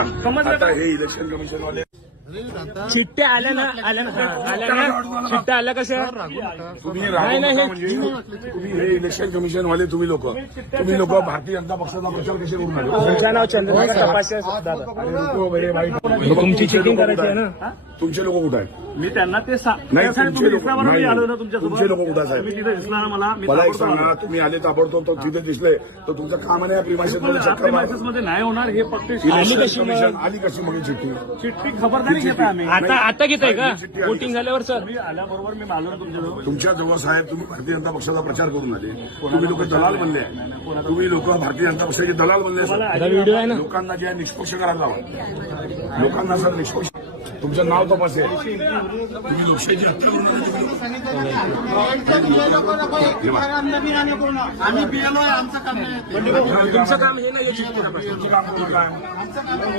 आता हे election commission वाले चिठ्ठ्या आल्या ना चिठ्ठ्या आल्या कशा तुम्ही राहू नका म्हणजे तुम्ही हे इलेक्शन कमिशन वाले तुम्ही लोक भारतीय जनता पक्षाचा प्रचार कसे करून आले? तुमचं नाव चंद्रकांत तपासे तुमची चेकिंग करायची आहे ना. तुमचे लोक कुठे आहेत? मी त्यांना ते नाही तुमचे लोक मी आलो ना तुमच्यासोबत. तुमचे लोक कुठे साहेब? मी तिथे दिसला ना मला एक सांगा, तुम्ही आले ताबडतोब तो तिथे दिसले तर तुमचं काम नाही प्रिमायसेस मध्ये चक्कर मारा. मध्ये नाही होणार हे फक्त इलेक्शन कमिशन आली कशी मग चिठ्ठी? चिठ्ठी खबरदारी घेता आम्ही. आता घेताय का वोटिंग झाल्यावर सर? मी आल्याबरोबर मी आलो ना तुमच्याजवळ. तुमच्या जवळ साहेब तुम्ही भारतीय जनता पक्षाचा प्रचार करून आले, तुम्ही लोक दलाल बनले, तुम्ही लोक भारतीय जनता पक्षाचे दलाल बनले. व्हिडिओ आहे ना. लोकांना जे निष्पक्ष करायला लावा, लोकांना सर निष्पक्ष. तुमचं नाव तपासेल, तुम्ही लोकशाहीची हत्या करून आले. तुमचं काम हे नाही.